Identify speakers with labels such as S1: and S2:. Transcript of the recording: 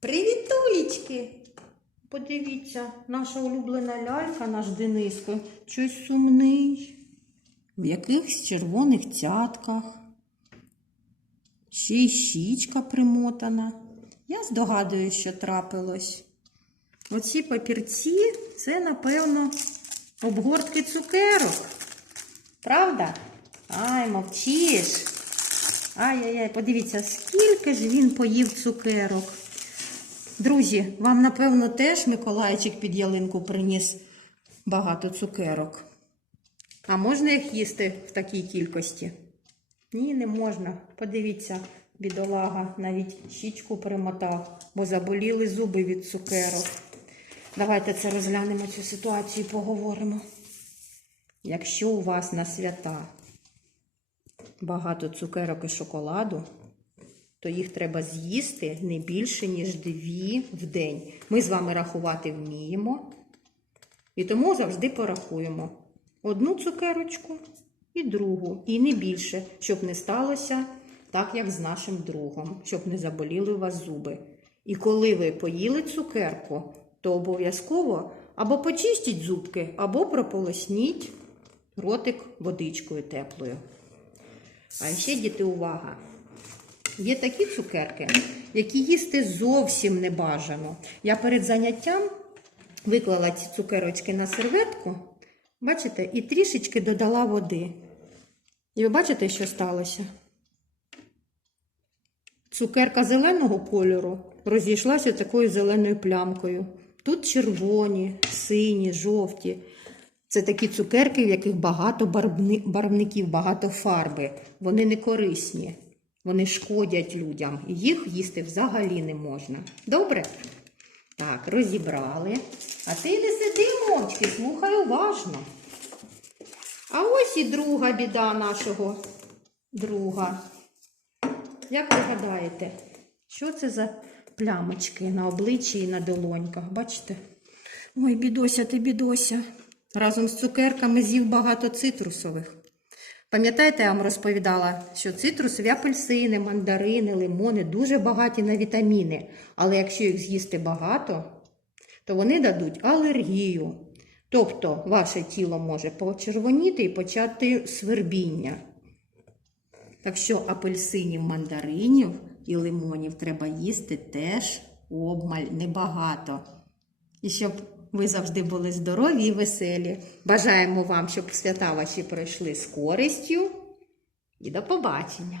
S1: Привітулечки! Подивіться, наша улюблена лялька, наш Дениско, щось сумний. В якихось червоних цятках. Ще й щічка примотана. Я здогадуюсь, що трапилось. Оці папірці це, напевно, обгортки цукерок. Правда? Ай, мовчиш. Ай-яй-яй, подивіться, скільки ж він поїв цукерок. Друзі, вам, напевно, теж Миколайчик під ялинку приніс багато цукерок. А можна їх їсти в такій кількості? Ні, не можна. Подивіться, бідолага навіть щічку примотав, бо заболіли зуби від цукерок. Давайте це розглянемо цю ситуацію і поговоримо. Якщо у вас на свята багато цукерок і шоколаду, то їх треба з'їсти не більше, ніж дві в день. Ми з вами рахувати вміємо. І тому завжди порахуємо одну цукерочку і другу, і не більше, щоб не сталося так, як з нашим другом, щоб не заболіли у вас зуби. І коли ви поїли цукерку, то обов'язково або почистіть зубки, або прополосніть ротик водичкою теплою. А ще, діти, увага! Є такі цукерки, які їсти зовсім не бажано. Я перед заняттям виклала ці цукерочки на серветку, бачите, і трішечки додала води. І ви бачите, що сталося? Цукерка зеленого кольору розійшлася такою зеленою плямкою. Тут червоні, сині, жовті. Це такі цукерки, в яких багато барвни- барвників, багато фарби. Вони не корисні. Вони шкодять людям. І їх їсти взагалі не можна. Добре? Так, розібрали. А ти не сиди мовчки, слухай уважно. А ось і друга біда нашого друга. Як ви гадаєте, що це за плямочки на обличчі і на долоньках? Бачите? Ой, бідося ти, бідося. Разом з цукерками з'їв багато цитрусових. Пам'ятаєте, я вам розповідала, що цитрусові апельсини, мандарини, лимони дуже багаті на вітаміни. Але якщо їх з'їсти багато, то вони дадуть алергію. Тобто ваше тіло може почервоніти і почати свербіння. Так що апельсинів, мандаринів і лимонів треба їсти теж обмаль, небагато. І щоб ви завжди були здорові і веселі. Бажаємо вам, щоб свята ваші пройшли з користю. І до побачення!